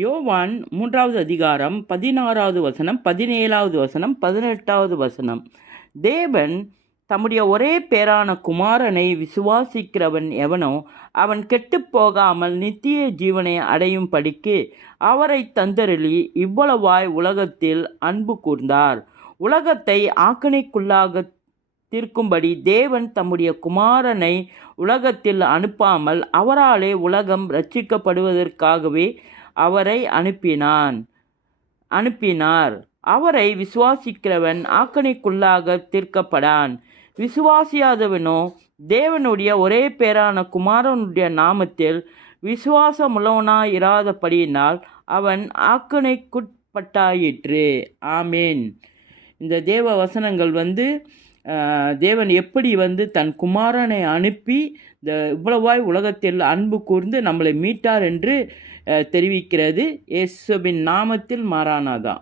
யோவான் 3வது அதிகாரம் 16வது வசனம், 17வது வசனம், 18வது வசனம். தேவன் தம்முடைய ஒரே பேரான குமாரனை விசுவாசிக்கிறவன் எவனோ அவன் கெட்டுப்போகாமல் நித்திய ஜீவனை அடையும் படிக்கு அவரை தந்தருளி இவ்வளவாய் உலகத்தில் அன்பு கூர்ந்தார். உலகத்தை ஆக்கினைக்குள்ளாக தீர்க்கும்படி தேவன் தம்முடைய குமாரனை உலகத்தில் அனுப்பாமல் அவராலே உலகம் இரட்சிக்கப்படுவதற்காகவே அவரை அனுப்பினார். அவரை விசுவாசிக்கிறவன் ஆக்கினைக்குள்ளாக தீர்க்கப்படான். விசுவாசியாதவனோ தேவனுடைய ஒரே பேரான குமாரனுடைய நாமத்தில் விசுவாசமுள்ளவனாயிராதபடியினால் அவன் ஆக்கினைக்குட்பட்டாயிற்று. ஆமேன். இந்த தேவ வசனங்கள் தேவன் எப்படி தன் குமாரனை அனுப்பி இவ்வளவாய் உலகத்தில் அன்பு கூர்ந்து நம்மளை மீட்டார் என்று தெரிவிக்கிறது. இயேசுவின் நாமத்தில் மாரானாதா.